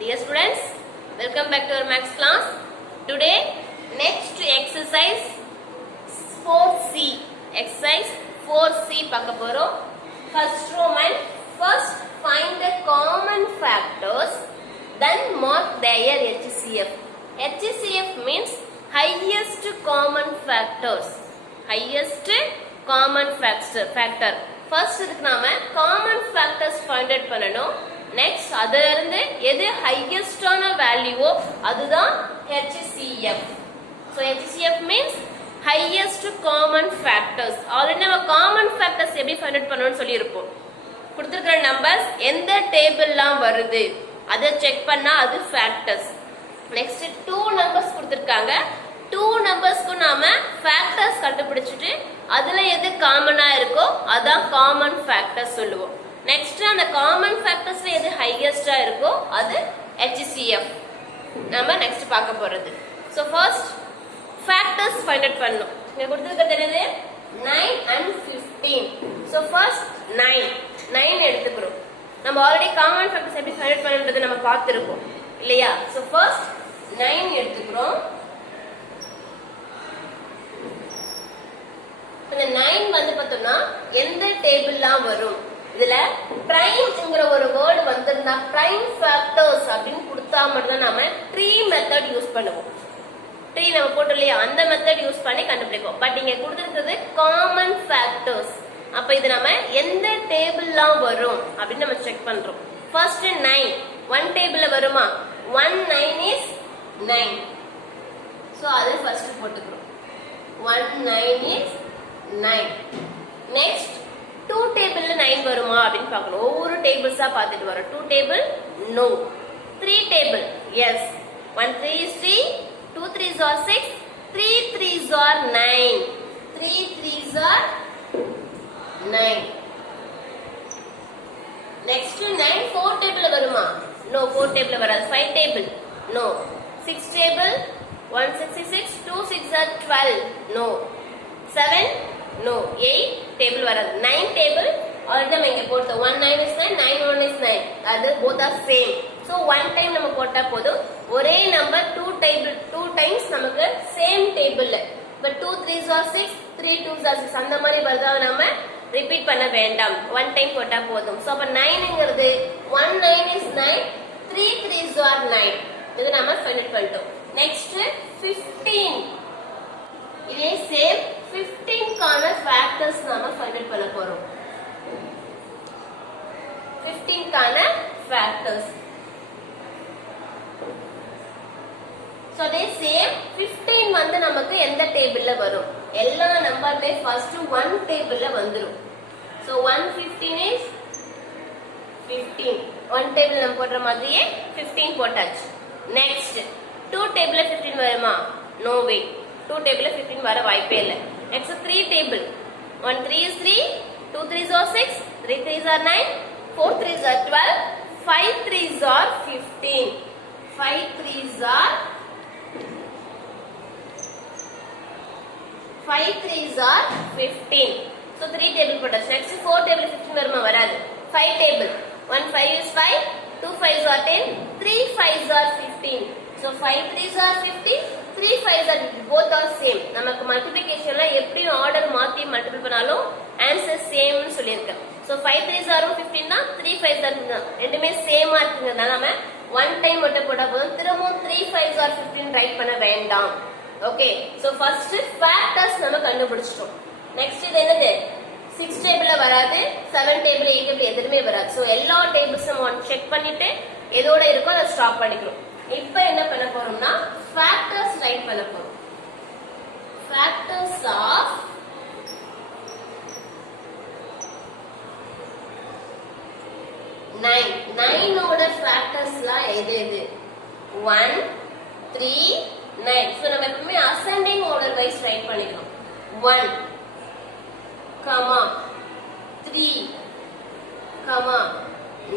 Dear students, welcome back to our maths class. Today, next exercise 4C. Exercise 4C பார்க்க போறோம். First Roman, first find the common factors, then mark their HCF. HCF means highest common factors. Highest common factor. First இதுக்கு நாம common factors find out பண்ணணும். Next அதுல இருந்து எது highest ஆன வேல்யூவோ அதுதான் HCF. So HCF means highest common factors. Already நம்ம common factors எப்படி find out பண்ணணும்னு சொல்லியிருப்போம். கொடுத்திருக்கிற நம்பர்ஸ் எந்த டேபிள்லாம் வருது அதை செக் பண்ணா அது factors. Next 2 நம்பர்ஸ் கொடுத்திருக்காங்க. 2 நம்பர்ஸ்க்கு நாம factors கண்டுபிடிச்சிட்டு அதுல எது காமனா இருக்கோ அதான் common factors சொல்லுவோம். நெக்ஸ்ட் அந்த காமன் ஃபேக்டர்ஸ்ல எது ஹையஸ்டா இருக்கோ அது HCF. நம்ம நெக்ஸ்ட் பார்க்க போறது. So first factors find out பண்ணனும். இங்க கொடுத்திருக்கிறது என்னது 9 and 15. சோ ஃபர்ஸ்ட் 9 எடுத்துக்கிறோம். நம்ம ஆல்ரெடி காமன் ஃபேக்டர்ஸ் எப்படி ஃபைண்ட் அவுட் பண்ணனும்ன்றது நம்ம பார்த்திருப்போம் இல்லையா? சோ ஃபர்ஸ்ட் 9 எடுத்துக்கிறோம். இந்த 9 வந்து பார்த்தோம்னா எந்த டேபிள்லாம் வரும்? இதுல பிரைம்ங்கற ஒரு வேர்ட் வந்திருந்தா பிரைம் ஃபேக்டர்ஸ் அப்படினு கொடுத்தா மட்டும் தான் நாம ட்ரீ மெத்தட் யூஸ் பண்ணுவோம். ட்ரீ நம்ம போட்டோம்லையா அந்த மெத்தட் யூஸ் பண்ணி கண்டுபிடிப்போம். பட் இங்க கொடுத்திருக்கிறது காமன் ஃபேக்டர்ஸ். அப்ப இது நாம எந்த டேபிள்லாம் வரும் அப்படினு நம்ம செக் பண்றோம். ஃபர்ஸ்ட் 9 ஒன் டேபிள்ல வருமா? 1 9 is 9. சோ அது ஃபர்ஸ்ட் போட்டுக்கிறோம். 1 9 is 9. நெக்ஸ்ட் 2 டேபிள்ல 9 வருமா அப்படினு பார்க்கணும். ஒவ்வொரு டேபிள்ஸா பார்த்துட்டு வரோம். 2 table no. 3 table yes. 1 3 is 3, 2 3s are 6, 3 3s are 9. 3 3s are 9. Next 9 4 டேபிள்ல வருமா? நோ 4 டேபிள்ல வராது. 5 table no. 6 table 1 6 is 6, 2 6 are 12 no. 7 no 8 table வராது. 9 table ஆல்ரெடி நம்ம இங்க போட்டோம். 1 9 is 9, 9 1 is 9. அது both are same. So one time நம்ம போட்டா போதும். ஒரே நம்பர் 2 times நமக்கு same table. but 2 3s are 6, 3 2s are 6 அந்த மாதிரி வருதா நம்ம ரிப்பீட் பண்ண வேண்டாம். one time போட்டா போதும். So அப்ப 9ங்கிறது 1 9 is 9, 3 3s are 9. இது நாம ஃபைண்ட் அவுட் பண்ணிட்டோம். நெக்ஸ்ட் 15. இதே சேம் 15 கான ஃபேக்டர்ஸ் நாம ஃபைண்ட் அவுட் பண்ண போறோம். 15 கான ஃபேக்டர்ஸ். சோ அதே சேம் 15 வந்து நமக்கு எந்த டேபிள்ல வரும்? எல்லா நம்பருமே ஃபர்ஸ்ட் 1 டேபிள்ல வந்துரும். So 115 is 15. 1 டேபிள் நம்ம போடுற மாதிரியே 15 போட்டாச்சு. நெக்ஸ்ட் 2 டேபிள்ல 15 வருமா? நோ வே. 2 டேபிள்ல 15 வர வாய்ப்பே இல்ல. Next 3 table. 1 3 is 3, 2 3s are 6, 3 3s are 9, 4 3s are 12, 5 3s are 15. 5 3s are 15. So 3 table போட்டாச்சு. Next 4 table 15 வருமா? வராது. 5 table. 1 5 is 5, 2 5s are 10, 3 5s are 15. So 5 3s are 50, 3 5s are 50. Both are same. நமக்கு மல்டிப்ளிகேஷன்ல எப்படி order மாத்தி multiple பண்ணாலும் answer same னு சொல்லிருக்கேன். So 5 3s are 15 னா 3 5s are 15. ரெண்டுமே சேமா இருக்குங்கறதால நாம one time மட்டும் போட்டா போதும். திரும்பவும் 3 5s are 15 ரைட் பண்ண வேண்டாம். ஓகே. So first factors நம்ம கண்டுபிடிச்சிட்டோம். நெக்ஸ்ட் இது என்னது? 6 டேபிள்ல வராது, 7 டேபிள் 8 டேபிள் எதுவுமே வராது. So எல்லா டேபிள்ஸ் நம்ம செக் பண்ணிட்டு எதோட இருக்கோ அதை ஸ்டாப் பண்ணிக்கிறோம். இப்போ என்ன பண்ண போறோம்னா ஃபேக்டர்ஸ் ரைட் பண்ண போறோம். ஃபேக்டர்ஸ் ஆஃப் 9 ஓட ஃபேக்டர்ஸ்லாம் எது? 1 3 9. சோ நம்ம எப்பவுமே அசெண்டிங் ஆர்டர் வைஸ் ரைட் பண்ணிக்கிறோம். 1 3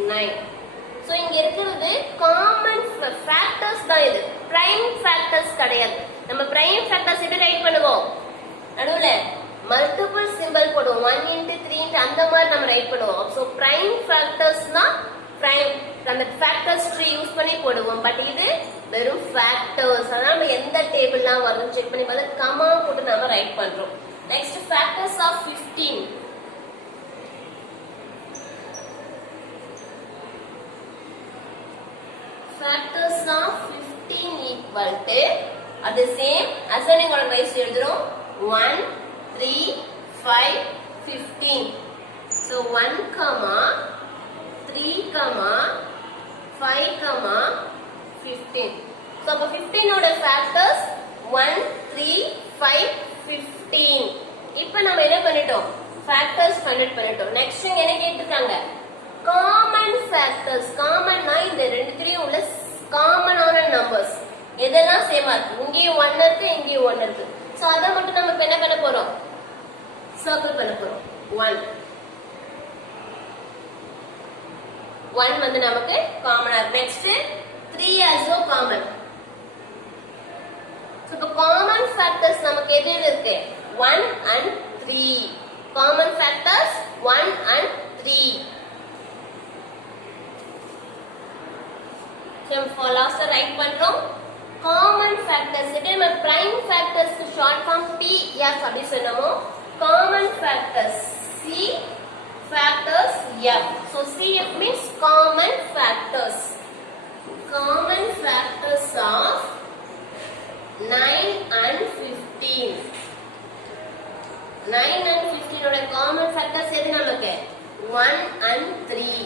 9. சோ இங்க இருக்குது காமன் ஃபேக்டர்ஸ் தான். இது பிரைம் ஃபேக்டர்ஸ் கிடையாது. நம்ம பிரைம் ஃபேக்டர்ஸ் எப்படி ரைட் பண்ணுவோம்? நடுவுல மல்டிபிள் சிம்பல் போடுவோம். 1 into 3 into அந்த மாதிரி நம்ம ரைட் பண்ணுவோம். சோ பிரைம் ஃபேக்டர்ஸ்னா prime அந்த factors tree யூஸ் பண்ணி போடுவோம். பட் இது வெறும் factors. அதனால நம்ம எந்த டேபிள்லாம் வரும்னு செக் பண்ணி பார்த்து கமா போட்டு நாம ரைட் பண்றோம். Next factors of 15. Factors of 15 equal to at the same ascending order wise எழுதுறோம் 1 3 5 15. So 1 comma 3 comma 5 comma 15. So அப்ப 15 ஓட factors 1 3 5 15. இப்போ நம்ம என்ன பண்ணிட்டோம் factors ஃபைண்ட் பண்ணிட்டோம். நெக்ஸ்ட் என்ன கேட்டிருக்காங்க காமன் ஃபேக்டர்ஸ். காமன்னா இந்த ரெண்டுத்துலயும் உள்ள காமனான நம்பர்ஸ் எதெல்லாம் சேமா இருக்கு. இங்கேயும் 1 இருக்கு இங்கேயும் 1 இருக்கு. சோ அத மட்டும் நம்ம என்ன பண்ண போறோம் சர்க்கிள் பண்ண போறோம். 1 வந்து நமக்கு காமனா இருக்கு. Next 3 also common. சோ இப்போ காமன் ஃபேக்டர்ஸ் நமக்கு எது இருக்கு 1 and 3. Common factors 1 and 3. நம்ம லாஸ்ட் ரைட் பண்றோம். காமன் ஃபேக்டர்ஸ் இது நம்ம பிரைம் ஃபேக்டர்ஸ்க்கு ஷார்ட் ஃபார்ம் PF அப்படி சொன்னோமோ common factors C factors F. So CF means common factors. Common factors of 9 and 15. 9 and 15 ஓட common factors எது நமக்கு 1 and 3.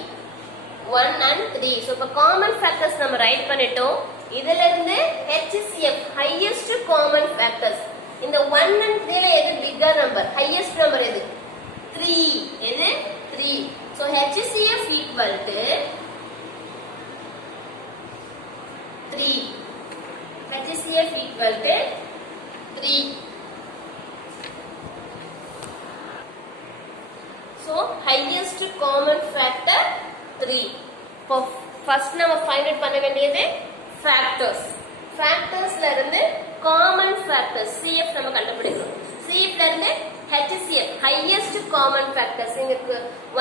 1 and 3. So இப்ப common factors நம்ம ரைட் பண்ணிட்டோம். இதுல இருந்து HCF highest common factors. இந்த 1 and 3 ல எது bigger number? Highest number எது? 3. எது? 3. So HCF equal to 3. HCF equal to 3. So highest common factor 3. For first நம்ம find out பண்ண வேண்டியது factors. Factorsல இருந்து common factors CF நம்ம கண்டுபிடிக்கணும். CF ல இருந்து HCF highest common factors இங்க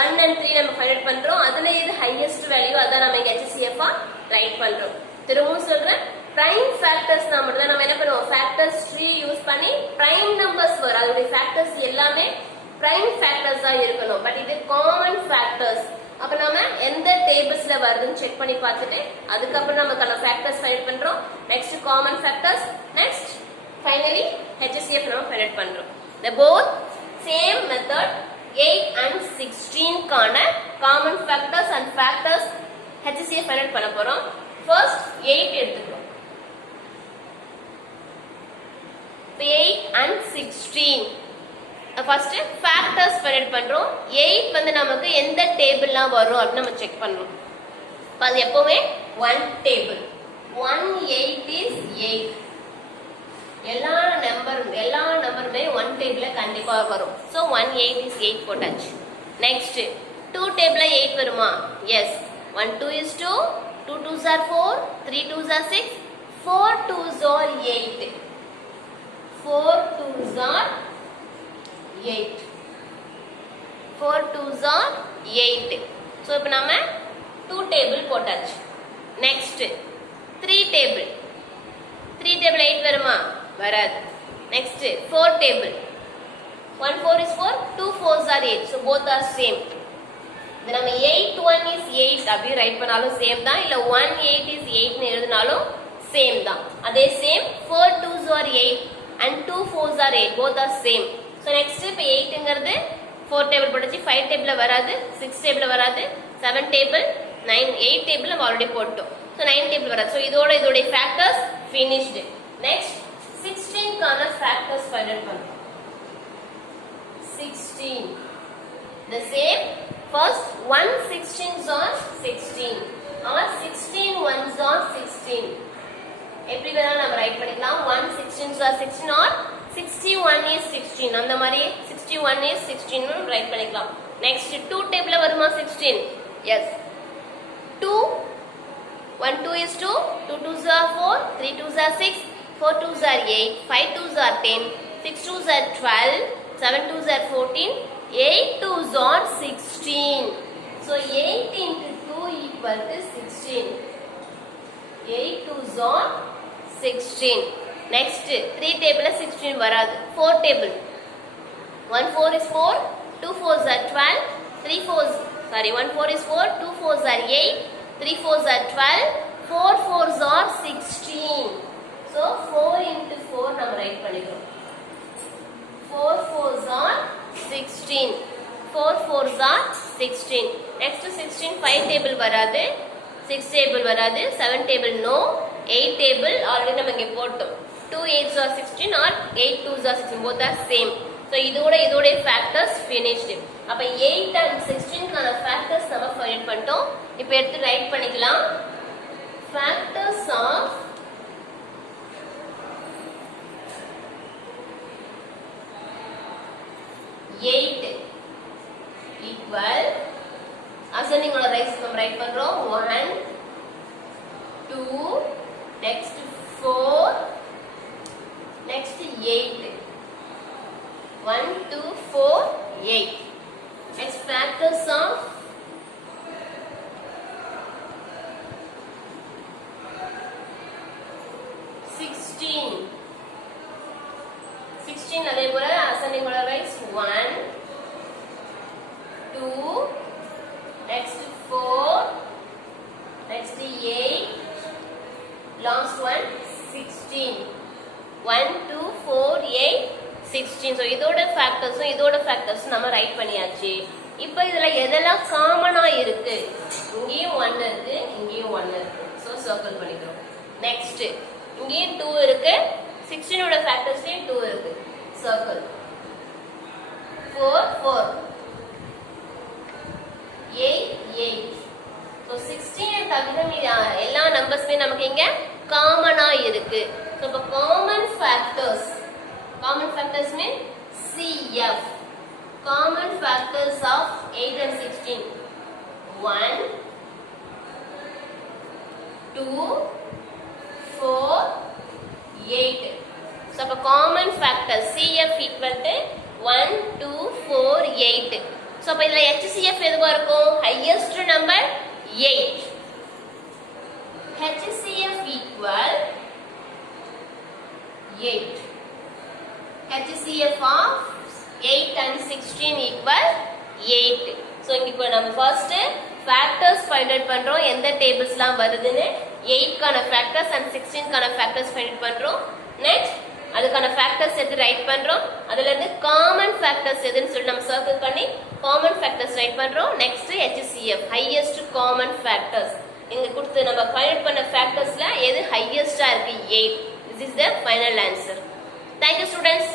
1 and 3 நம்ம find out பண்றோம். அதுல எது highest value அத நம்ம இங்க HCF ஆ ரைட் பண்றோம். திரும்பவும் சொல்றேன் prime factors நாம தான் நம்ம என்ன பண்ணுவோம் factors tree யூஸ் பண்ணி prime numbers வரும். அதோட factors எல்லாமே prime factors ஆ இருக்கணும். பட் இது common factors. அப்ப நாம எந்த டேபிள்ஸ்ல வருதுன்னு செக் பண்ணி பார்த்துட்டு அதுக்கு அப்புறம் நமக்கான ஃபேக்டர்ஸ் ஃபைண்ட் பண்றோம். Next common factors, next finally HCF நம்ம ஃபைண்ட் பண்றோம். The both same method 8 and 16 கான common factors and factors HCF find பண்ண போறோம். ஃபர்ஸ்ட் 8 எடுத்துக்கிறோம். 8 and 16 ஃபர்ஸ்ட் ஃபேக்டர்ஸ் ஃபைண்ட் பண்றோம். 8 வந்து நமக்கு எந்த டேபிள்லாம் வரும் அப்படி நம்ம செக் பண்ணனும். அது எப்பவுமே 1 டேபிள். 1 8 is 8. எல்லா நம்பருமே 1 டேபிள்ல கண்டிப்பா வரும். சோ 1 8 is 8 போட்டாச்சு. நெக்ஸ்ட் 2 டேபிள்ல 8 வருமா? S. 1 2 is 2, 2 2s are 4, 3 2s are 6, 4 2s are 8. 4 2s are 8. 4 2s are 8. So இப்போ நாம 2 டேபிள் போட்டாச்சு. Next 3 table. 3 டேபிள் 8 வருமா? வராது. Next 4 table. 1 4 is 4, 2 4s are 8. So both are same. இது நம்ம 8 1 is 8 அப்படி ரைட் பண்ணாலும் சேம் தான், இல்ல 1 8 is 8 னு எழுதினாலும் சேம் தான். அதே same 4 2s are 8 and 2 4s are 8. both are same. So next இப்போ 8ங்கிறது 4 டேபிள் போட்டுச்சு. 5 டேபிள்ல வராது, 6 டேபிள்ல வராது, 7 டேபிள், 9 8 டேபிள் நம்ம ஆல்ரெடி போட்டோம். So 9 டேபிள் வராது. So இதோட ஃபேக்டர்ஸ் finished. Next 16 கான ஃபேக்டர்ஸ் ஃபைண்ட் அவுட் பண்ணலாம். 16 the same. First 1 16s are 16 or 16 1s are 16. எப்படி வேணாலும் நம்ம ரைட் பண்ணிக்கலாம். 1 16s are 16 or 61 is 16. அந்த மாதிரி 61 is 16 னு ரைட் பண்ணிக்கலாம். நெக்ஸ்ட் 2 டேபிள்ல வருமா 16? S. 2 1 2 is 2, 2 2s are 4, 3 2s are 6, 4 2s are 8, 5 2s are 10, 6 2s are 12, 7 2s are 14, 8 2s are 16. So 8 into 2 equals equal to 16. 8 2s are 16. Next 3 table 16 varadu. 4 table. 1 4 is 4, 2 4s are 12, 3 4s, sorry, 1 4 is 4, 2 4s are 8, 3 4s are 12, 4 4s are 16. So 4 into 4 nam write panikom. 4 4s are 16. 4 4s are 16. Next 16 5 table varadu, 6 table varadu, 7 table no, 8 table already nam inge pottom. 2 8s are 16 or 8 2s are 16, both are same. So இதோட factors finished. அப்ப 8 and 16 கான factors நம்ம find பண்ணிட்டோம். இப்போ எடுத்து right பண்ணிக்கலாம். Factors of 8 equal ascending order rice நம்ம right பண்றோம். 1 2 next 4 next 8. 1 2 4 8. Next factors of 16. 16 அதே போல ascending order rise 1 2 next 4 next 8 last one 16. 1 2 4 8 16. So இதோட factors நம்ம ரைட் பண்ணியாச்சு. இப்போ இதுல எதெல்லாம் காமனா இருக்கு? இங்கேயும் 1 இருக்கு, இங்கேயும் 1 இருக்கு. சோ சர்க்கிள் பண்ணிக்கிறோம். நெக்ஸ்ட் இங்கேயும் 2 இருக்கு, 16 ஓட ஃபேக்டர்ஸ்லயும் 2 இருக்கு. சர்க்கிள் 4 4 8 8. சோ 16 தவிர எல்லா நம்பர்ஸ்மே நமக்கு இங்க காமனா இருக்கு. சோ இப்போ common factors mean CF. Common factors of 8 and 16. 1 2 4 8. So common factors CF equal to 1 2 4 8. So இதுல HCF எதுவா இருக்கும்? Highest number 8. HCF equal 8. HCF of 8 and 16 equal 8. So இப்போ நம்ம first factors find out பண்றோம். எந்த டேபிள்ஸ்லாம் வருதுன்னு 8 கான factors and 16 கான factors find out பண்றோம். Next அதுக்கான factors எடுத்து ரைட் பண்றோம். அதுல இருந்து common factors எதுன்னு சொல்லி நம்ம சர்க்கிள் பண்ணி common factors ரைட் பண்றோம். Next HCF highest common factors. இங்க கொடுத்து நம்ம find out பண்ண factorsல எது highest-ஆ இருக்கு 8. This is the final answer. Thank you students.